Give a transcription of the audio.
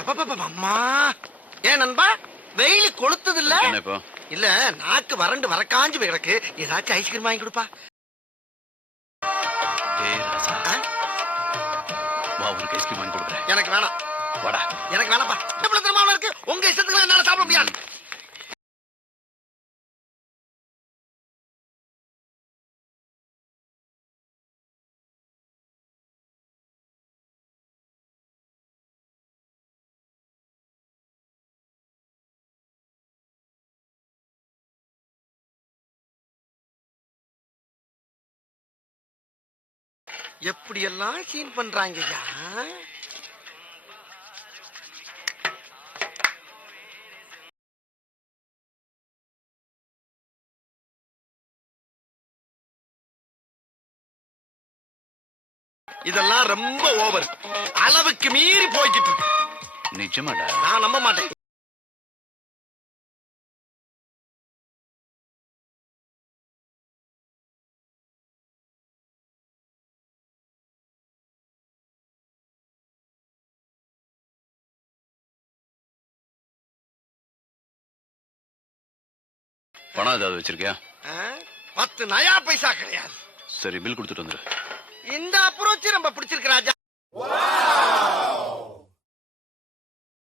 அம்மா ஏன் நண்பா வெயில் கொளுத்தது இல்ல என்ன இப்போ? இல்ல நாக்கு வறண்டு வரக்காஞ்சு போய் கிடக்கு. ஏதாச்சும் ஐஸ்கிரீம் வாங்கி கொடுப்பா. டேய் ராசா, வா உனக்கு ஐஸ்கிரீம் வாங்கி கொடுக்குறேன். எனக்கு வேணாம். வாடா. எனக்கு வேணாப்பா. எவ்வளவு தினமா இருக்கு உங்க இஷ்டத்துக்கு என்னால சாப்பிட முடியாது. எப்படி எல்லாம் சீன் பண்றாங்க ஐயா. இதெல்லாம் ரொம்ப ஓவர். அளவுக்கு மீறி போய்கிட்டு இருக்கு. நிஜமாடா? நான் நம்ப மாட்டேன். பணம் ஏதாவது வச்சிருக்கியா? 10 நயா பைசா கிடையாது. சரி, பில் கொடுத்துட்டு வந்துரு. இந்த அப்ரோச் ரொம்ப பிடிச்சிருக்கு ராஜா.